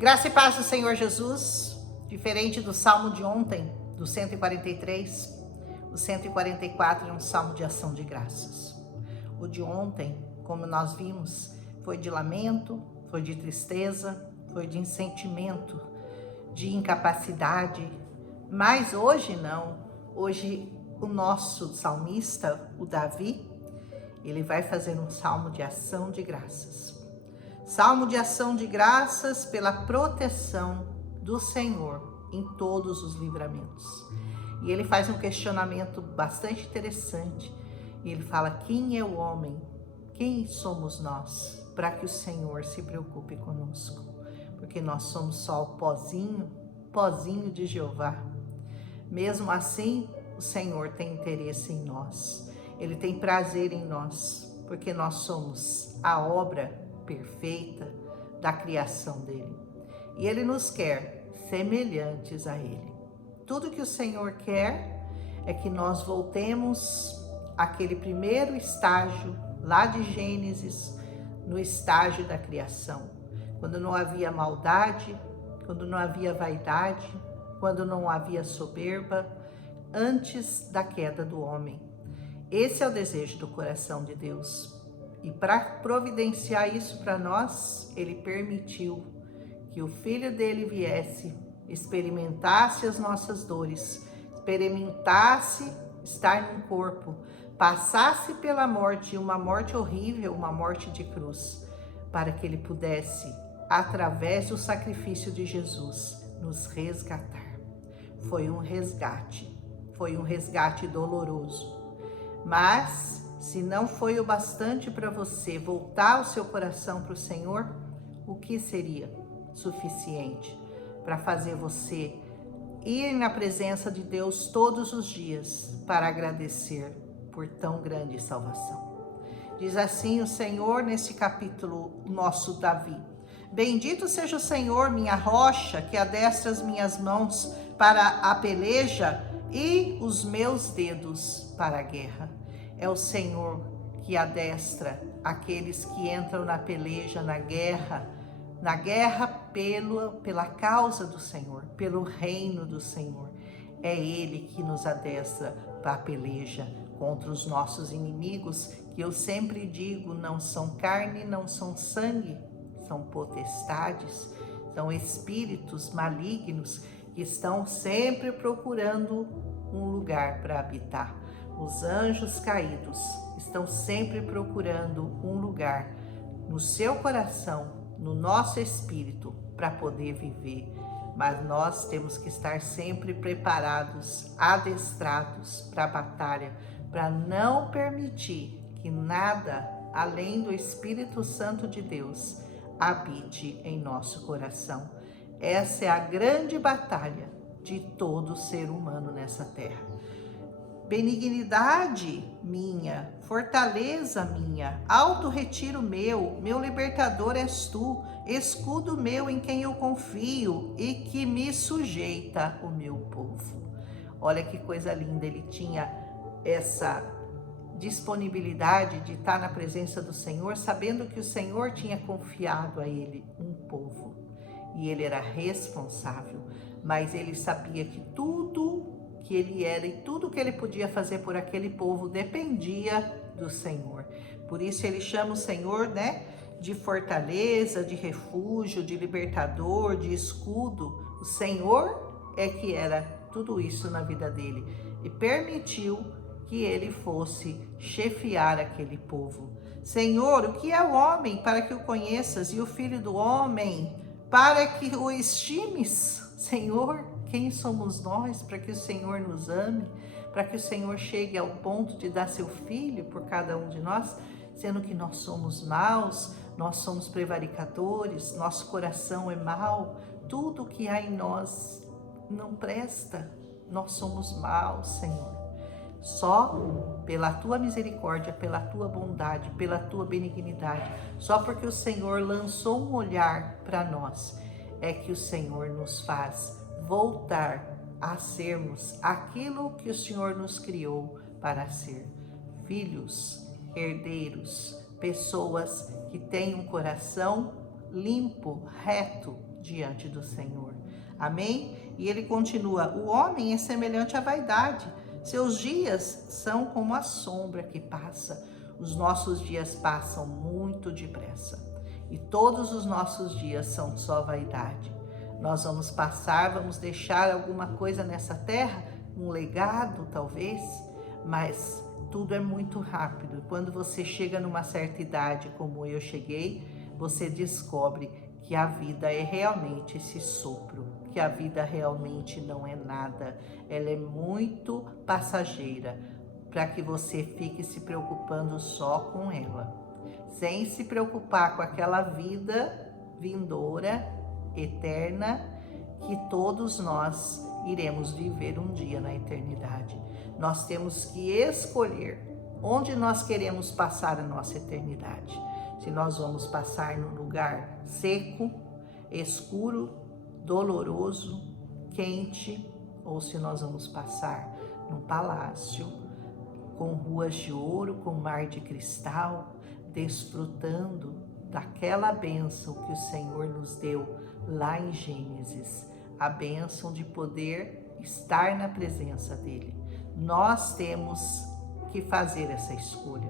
Graça e paz do Senhor Jesus, diferente do salmo de ontem, do 143, o 144 é um salmo de ação de graças. O de ontem, como nós vimos, foi de lamento, foi de tristeza, foi de sentimento, de incapacidade, mas hoje não. Hoje o nosso salmista, o Davi, ele vai fazer um salmo de ação de graças. Salmo de ação de graças pela proteção do Senhor em todos os livramentos. E ele faz um questionamento bastante interessante. E ele fala: quem é o homem? Quem somos nós para que o Senhor se preocupe conosco? Porque nós somos só o pozinho de Jeová. Mesmo assim, o Senhor tem interesse em nós. Ele tem prazer em nós, porque nós somos a obra perfeita da criação dele. E ele nos quer semelhantes a ele. Tudo que o Senhor quer é que nós voltemos àquele primeiro estágio lá de Gênesis, no estágio da criação, quando não havia maldade, quando não havia vaidade, quando não havia soberba, antes da queda do homem. Esse é o desejo do coração de Deus. E para providenciar isso para nós, ele permitiu que o Filho dele viesse, experimentasse as nossas dores, experimentasse estar num corpo, passasse pela morte, uma morte horrível, uma morte de cruz, para que ele pudesse, através do sacrifício de Jesus, nos resgatar. Foi um resgate doloroso, mas se não foi o bastante para você voltar o seu coração para o Senhor, o que seria suficiente para fazer você ir na presença de Deus todos os dias para agradecer por tão grande salvação? Diz assim o Senhor nesse capítulo, nosso Davi: bendito seja o Senhor, minha rocha, que adestra as minhas mãos para a peleja e os meus dedos para a guerra. É o Senhor que adestra aqueles que entram na peleja, na guerra pela causa do Senhor, pelo reino do Senhor. É Ele que nos adestra para a peleja contra os nossos inimigos, que eu sempre digo, não são carne, não são sangue, são potestades, são espíritos malignos que estão sempre procurando um lugar para habitar. Os anjos caídos estão sempre procurando um lugar no seu coração, no nosso espírito, para poder viver. Mas nós temos que estar sempre preparados, adestrados para a batalha, para não permitir que nada além do Espírito Santo de Deus habite em nosso coração. Essa é a grande batalha de todo ser humano nessa terra. Benignidade minha, fortaleza minha, alto retiro meu libertador és tu, escudo meu em quem eu confio e que me sujeita o meu povo. Olha que coisa linda, ele tinha essa disponibilidade de estar na presença do Senhor, sabendo que o Senhor tinha confiado a ele um povo. E ele era responsável, mas ele sabia que tudo que ele era e tudo que ele podia fazer por aquele povo dependia do Senhor. Por isso ele chama o Senhor, de fortaleza, de refúgio, de libertador, de escudo. O Senhor é que era tudo isso na vida dele e permitiu que ele fosse chefiar aquele povo. Senhor, o que é o homem para que o conheças, e o filho do homem para que o estimes? Senhor, quem somos nós para que o Senhor nos ame, para que o Senhor chegue ao ponto de dar seu filho por cada um de nós, sendo que nós somos maus, nós somos prevaricadores, nosso coração é mau, tudo que há em nós não presta, nós somos maus, Senhor. Só pela tua misericórdia, pela tua bondade, pela tua benignidade, só porque o Senhor lançou um olhar para nós, é que o Senhor nos faz voltar a sermos aquilo que o Senhor nos criou para ser: filhos, herdeiros, pessoas que têm um coração limpo, reto, diante do Senhor. Amém? E ele continua: o homem é semelhante à vaidade, seus dias são como a sombra que passa. Os nossos dias passam muito depressa e todos os nossos dias são só vaidade. Nós vamos passar, vamos deixar alguma coisa nessa terra, um legado talvez, mas tudo é muito rápido. Quando você chega numa certa idade, como eu cheguei, você descobre que a vida é realmente esse sopro, que a vida realmente não é nada, ela é muito passageira, para que você fique se preocupando só com ela, sem se preocupar com aquela vida vindoura, eterna, que todos nós iremos viver um dia na eternidade. Nós temos que escolher onde nós queremos passar a nossa eternidade. Se nós vamos passar num lugar seco, escuro, doloroso, quente, ou se nós vamos passar num palácio com ruas de ouro, com mar de cristal, desfrutando daquela bênção que o Senhor nos deu lá em Gênesis, a bênção de poder estar na presença dele. Nós temos que fazer essa escolha,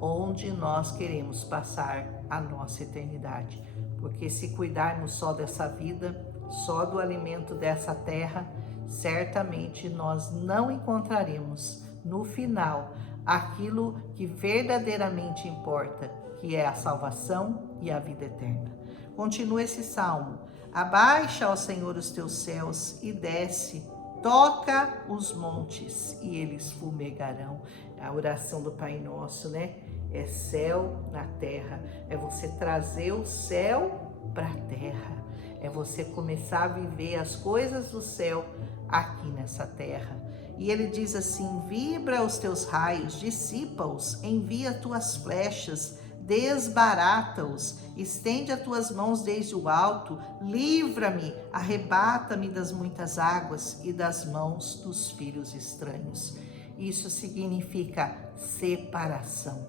onde nós queremos passar a nossa eternidade, porque se cuidarmos só dessa vida, só do alimento dessa terra, certamente nós não encontraremos no final aquilo que verdadeiramente importa, que é a salvação e a vida eterna. Continua esse salmo: abaixa, ó Senhor, os teus céus e desce, toca os montes e eles fumegarão. A oração do Pai Nosso, né? É céu na terra, é você trazer o céu para a terra, é você começar a viver as coisas do céu aqui nessa terra. E ele diz assim: vibra os teus raios, dissipa-os, envia tuas flechas, desbarata-os, estende as tuas mãos desde o alto, livra-me, arrebata-me das muitas águas e das mãos dos filhos estranhos. Isso significa separação.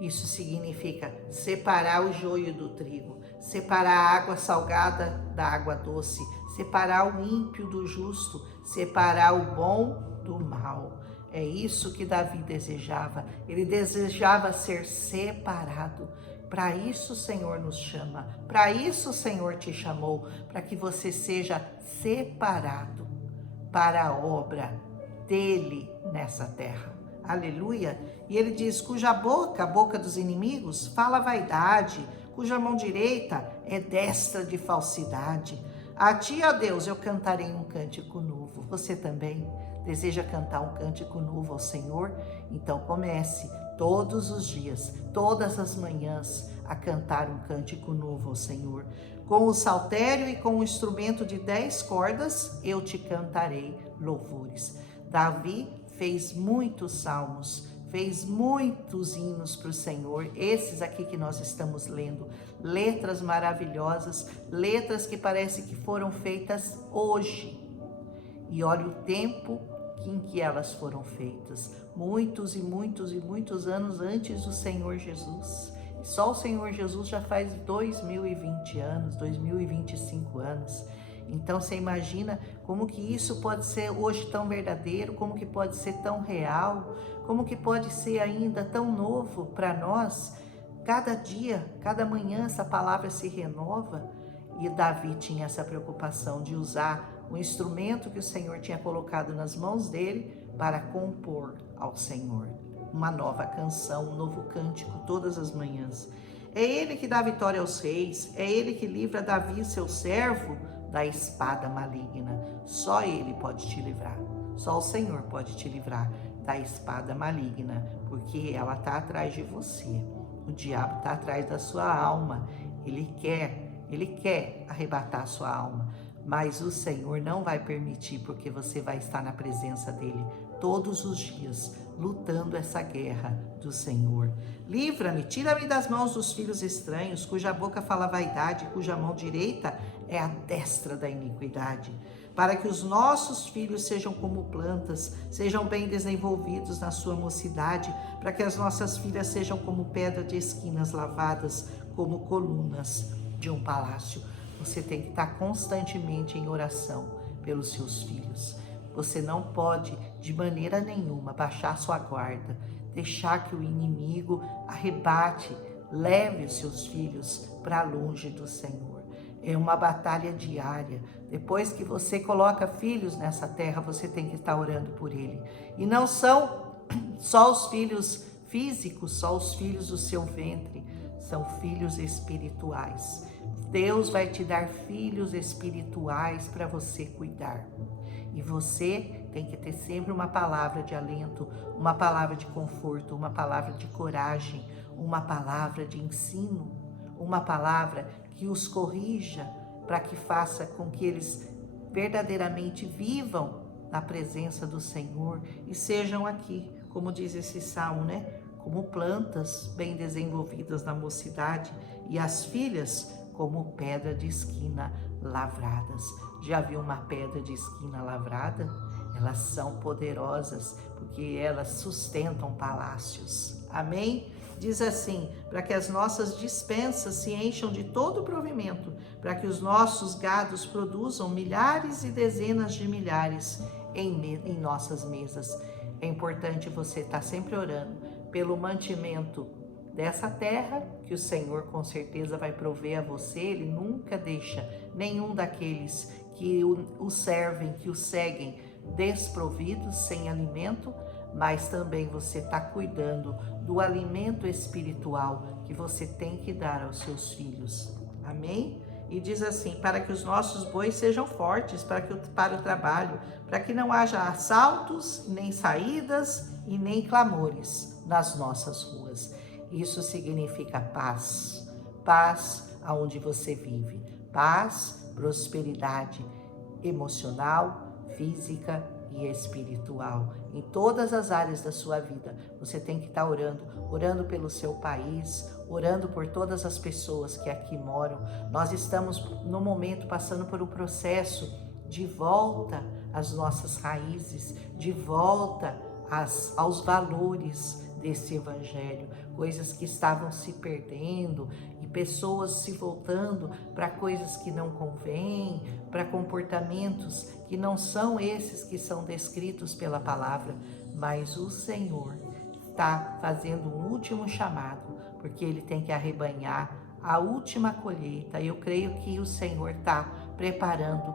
Isso significa separar o joio do trigo, separar a água salgada da água doce, separar o ímpio do justo, separar o bom do mal. É isso que Davi desejava. Ele desejava ser separado. Para isso o Senhor nos chama. Para isso o Senhor te chamou, para que você seja separado para a obra dele nessa terra. Aleluia! E ele diz: cuja boca, a boca dos inimigos, fala vaidade, cuja mão direita é destra de falsidade. A ti, ó Deus, eu cantarei um cântico novo. Você também deseja cantar um cântico novo ao Senhor? Então comece todos os dias, todas as manhãs, a cantar um cântico novo ao Senhor. Com o saltério e com o instrumento de 10 cordas, eu te cantarei louvores. Davi fez muitos salmos, fez muitos hinos para o Senhor, esses aqui que nós estamos lendo, letras maravilhosas, letras que parece que foram feitas hoje. E olha o tempo em que elas foram feitas, muitos e muitos e muitos anos antes do Senhor Jesus. E só o Senhor Jesus já faz 2020 anos, 2025 anos. Então você imagina como que isso pode ser hoje tão verdadeiro, como que pode ser tão real, como que pode ser ainda tão novo para nós. Cada dia, cada manhã essa palavra se renova. E Davi tinha essa preocupação de usar o instrumento que o Senhor tinha colocado nas mãos dele para compor ao Senhor uma nova canção, um novo cântico todas as manhãs. É ele que dá vitória aos reis, é ele que livra Davi, seu servo, da espada maligna. Só ele pode te livrar, só o Senhor pode te livrar da espada maligna, porque ela está atrás de você. O diabo está atrás da sua alma, ele quer arrebatar a sua alma, mas o Senhor não vai permitir, porque você vai estar na presença dele todos os dias, lutando essa guerra do Senhor. Livra-me, tira-me das mãos dos filhos estranhos, cuja boca fala vaidade, cuja mão direita é a destra da iniquidade, para que os nossos filhos sejam como plantas, sejam bem desenvolvidos na sua mocidade, para que as nossas filhas sejam como pedra de esquinas lavadas, como colunas de um palácio. você tem que estar constantemente em oração pelos seus filhos. Você não pode, de maneira nenhuma, baixar sua guarda, deixar que o inimigo arrebate, leve os seus filhos para longe do Senhor. É uma batalha diária. Depois que você coloca filhos nessa terra, você tem que estar orando por ele. E não são só os filhos físicos, só os filhos do seu ventre, são filhos espirituais. Deus vai te dar filhos espirituais para você cuidar. E você tem que ter sempre uma palavra de alento, uma palavra de conforto, uma palavra de coragem, uma palavra de ensino, uma palavra que os corrija, para que faça com que eles verdadeiramente vivam na presença do Senhor e sejam aqui, como diz esse salmo, né? Como plantas bem desenvolvidas na mocidade e as filhas como pedra de esquina lavradas. Já viu uma pedra de esquina lavrada? Elas são poderosas porque elas sustentam palácios. Amém? Diz assim, para que as nossas dispensas se encham de todo o provimento, para que os nossos gados produzam milhares e dezenas de milhares em nossas mesas. É importante você estar sempre orando pelo mantimento dessa terra, que o Senhor com certeza vai prover a você. Ele nunca deixa nenhum daqueles que o servem, que o seguem, desprovidos, sem alimento, mas também você está cuidando do alimento espiritual que você tem que dar aos seus filhos. Amém? E diz assim, para que os nossos bois sejam fortes para o trabalho, para que não haja assaltos, nem saídas e nem clamores nas nossas ruas. Isso significa paz, paz aonde você vive, paz, prosperidade emocional, física e espiritual. Em todas as áreas da sua vida, você tem que estar orando pelo seu país, orando por todas as pessoas que aqui moram. Nós estamos, no momento, passando por um processo de volta às nossas raízes, de volta aos valores desse evangelho, coisas que estavam se perdendo e pessoas se voltando para coisas que não convêm, para comportamentos que não são esses que são descritos pela palavra, mas o Senhor está fazendo um último chamado, porque Ele tem que arrebanhar a última colheita. Eu creio que o Senhor está preparando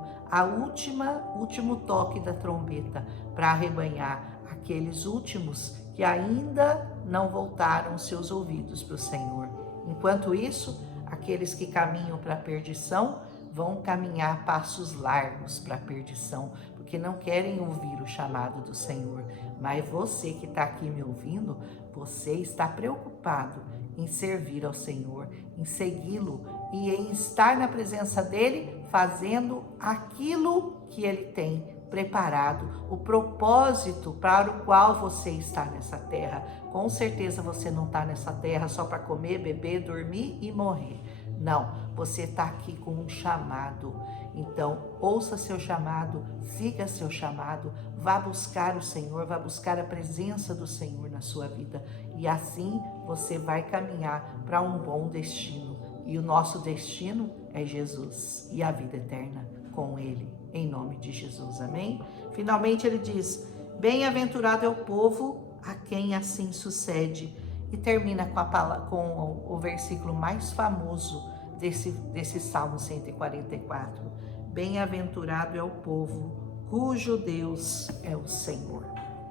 último toque da trombeta para arrebanhar aqueles últimos que ainda não voltaram seus ouvidos para o Senhor. Enquanto isso, aqueles que caminham para a perdição vão caminhar passos largos para a perdição, porque não querem ouvir o chamado do Senhor. Mas você que está aqui me ouvindo, você está preocupado em servir ao Senhor, em segui-lo e em estar na presença dele, fazendo aquilo que ele tem preparado, o propósito para o qual você está nessa terra. Com certeza você não está nessa terra só para comer, beber, dormir e morrer. Não, você está aqui com um chamado. Então, ouça seu chamado, siga seu chamado, vá buscar o Senhor, vá buscar a presença do Senhor na sua vida. E assim você vai caminhar para um bom destino. E o nosso destino é Jesus e a vida eterna com Ele, em nome de Jesus, amém? Finalmente ele diz, bem-aventurado é o povo a quem assim sucede, e termina com o versículo mais famoso desse Salmo 144, bem-aventurado é o povo cujo Deus é o Senhor,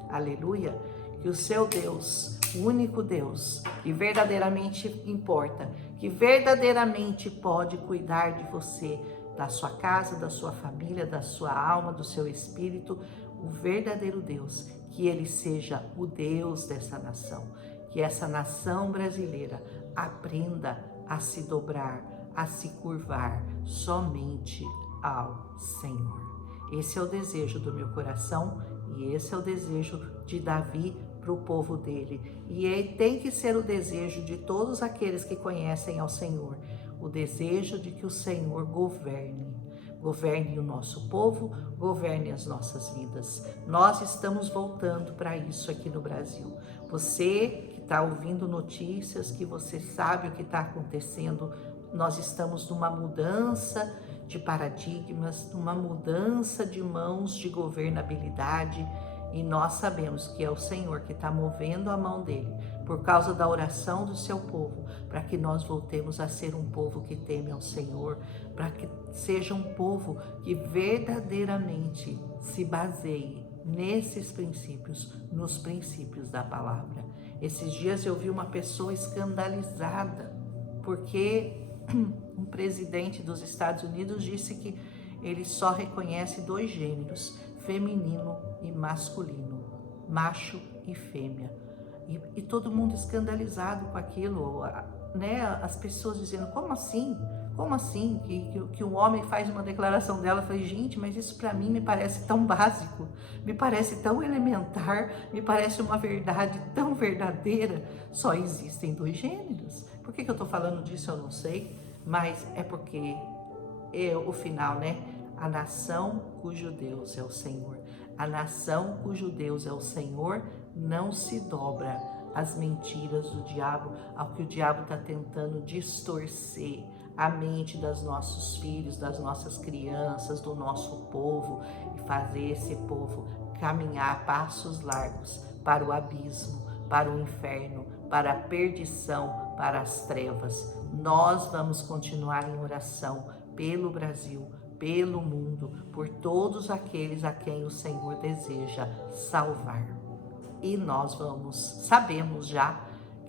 aleluia, que o seu Deus, o único Deus, que verdadeiramente importa, que verdadeiramente pode cuidar de você, da sua casa, da sua família, da sua alma, do seu espírito, o verdadeiro Deus, que Ele seja o Deus dessa nação, que essa nação brasileira aprenda a se dobrar, a se curvar somente ao Senhor. Esse é o desejo do meu coração e esse é o desejo de Davi para o povo dele. E ele tem que ser o desejo de todos aqueles que conhecem ao Senhor, o desejo de que o Senhor governe o nosso povo, governe as nossas vidas. Nós estamos voltando para isso aqui no Brasil. Você que está ouvindo notícias, que você sabe o que está acontecendo nós estamos numa mudança de paradigmas, numa mudança de mãos de governabilidade, e nós sabemos que é o Senhor que está movendo a mão dele, por causa da oração do seu povo, para que nós voltemos a ser um povo que teme ao Senhor, para que seja um povo que verdadeiramente se baseie nesses princípios, nos princípios da palavra. Esses dias eu vi uma pessoa escandalizada, porque um presidente dos Estados Unidos disse que ele só reconhece 2 gêneros, feminino e masculino, macho e fêmea. E todo mundo escandalizado com aquilo, né? As pessoas dizendo, como assim? Como assim que um homem faz uma declaração dela? Eu falei, gente, mas isso para mim me parece tão básico, me parece tão elementar, me parece uma verdade tão verdadeira. Só existem 2 gêneros. Por que eu estou falando disso eu não sei, mas é porque o final, né? A nação cujo Deus é o Senhor, a nação cujo Deus é o Senhor não se dobra às mentiras do diabo, ao que o diabo está tentando distorcer a mente dos nossos filhos, das nossas crianças, do nosso povo, e fazer esse povo caminhar passos largos para o abismo, para o inferno, para a perdição, para as trevas. Nós vamos continuar em oração pelo Brasil, pelo mundo, por todos aqueles a quem o Senhor deseja salvar. E nós sabemos já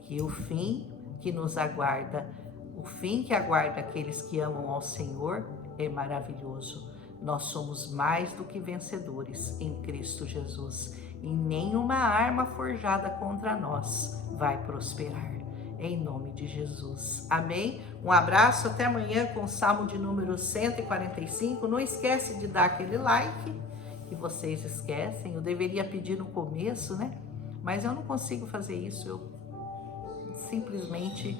que o fim que nos aguarda, o fim que aguarda aqueles que amam ao Senhor é maravilhoso. Nós somos mais do que vencedores em Cristo Jesus, e nenhuma arma forjada contra nós vai prosperar. Em nome de Jesus. Amém? Um abraço, até amanhã com o Salmo de número 145. Não esquece de dar aquele like, que vocês esquecem. Eu deveria pedir no começo, né? Mas eu não consigo fazer isso. Eu simplesmente,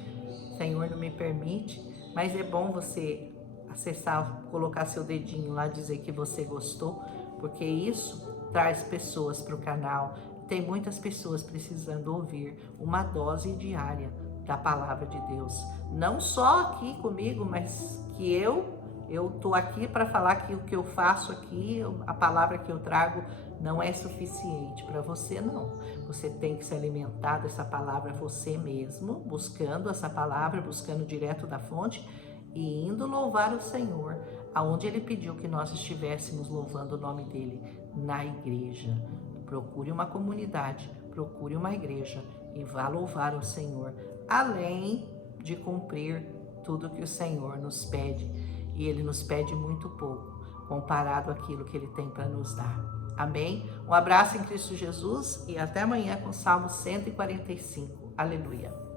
o Senhor não me permite. Mas é bom você acessar, colocar seu dedinho lá, dizer que você gostou, porque isso traz pessoas para o canal. Tem muitas pessoas precisando ouvir uma dose diária da palavra de Deus. Não só aqui comigo, mas que eu tô aqui para falar que o que eu faço aqui, a palavra que eu trago, não é suficiente para você, não. Você tem que se alimentar dessa palavra você mesmo, buscando essa palavra, buscando direto da fonte e indo louvar o Senhor, aonde Ele pediu que nós estivéssemos louvando o nome dEle, na igreja. Procure uma comunidade, procure uma igreja e vá louvar o Senhor, além de cumprir tudo que o Senhor nos pede. E Ele nos pede muito pouco, comparado àquilo que Ele tem para nos dar. Amém? Um abraço em Cristo Jesus e até amanhã com o Salmo 145. Aleluia.